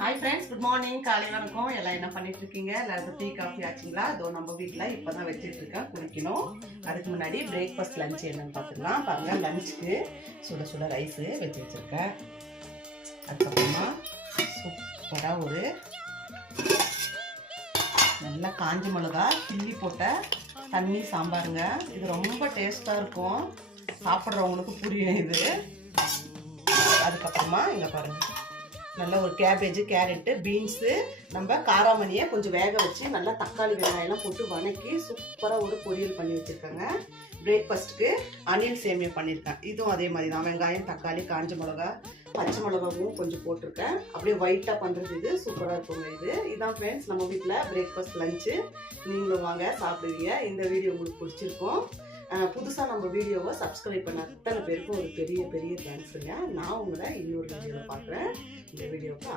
Hi friends, good morning. காலை வணக்கம். எல்லாம் என்ன பண்ணிட்டு இருக்கீங்க? எல்லாரும் டீ காஃபி ஆச்சுங்களா? அதோ நம்ம வீட்டில் இப்போ தான் வச்சுட்டு இருக்கேன், குடிக்கணும். அதுக்கு முன்னாடி பிரேக்ஃபாஸ்ட் லஞ்ச் என்னன்னு பார்த்துக்கலாம். பாருங்க, லஞ்சுக்கு சுட சுட ரைஸு வச்சு வச்சுருக்கேன். அதுக்கப்புறமா சூப்பராக ஒரு நல்லா காஞ்ச மிளகா கிள்ளி போட்ட தண்ணி சாம்பாருங்க. இது ரொம்ப டேஸ்ட்டாக இருக்கும், சாப்பிட்றவங்களுக்கு புரியும் இது. அதுக்கப்புறமா இங்கே பாருங்கள், நல்ல ஒரு கேபேஜு, கேரட்டு, பீன்ஸு, நம்ம காராமணியை கொஞ்சம் வேக வச்சு நல்லா தக்காளி வெங்காயம்லாம் போட்டு வதக்கி சூப்பராக ஒரு பொரியல் பண்ணி வச்சுருக்காங்க. பிரேக்ஃபாஸ்ட்டுக்கு அணில் சேமியா பண்ணியிருக்கேன். இதுவும் அதே மாதிரி தான், வெங்காயம், தக்காளி, காஞ்ச மிளகா, பச்சை மிளகாவும் கொஞ்சம் போட்டிருக்கேன். அப்படியே ஒயிட்டாக பண்ணுறது இது சூப்பராக இருக்குங்க. இதுதான் ஃப்ரெண்ட்ஸ் நம்ம வீட்டில் பிரேக்ஃபாஸ்ட் லஞ்சு. நீங்களும் வாங்க, சாப்பிடுவீங்க. இந்த வீடியோ உங்களுக்கு பிடிச்சிருக்கும். புதுசாக நம்ம வீடியோவை சப்ஸ்கிரைப் பண்ண அத்தனை பேருக்கும் ஒரு பெரிய பெரிய தேங்க்ஸுங்க. நான் உங்களை இன்னொரு வீடியோவில் பார்க்குறேன். இந்த வீடியோவுக்கு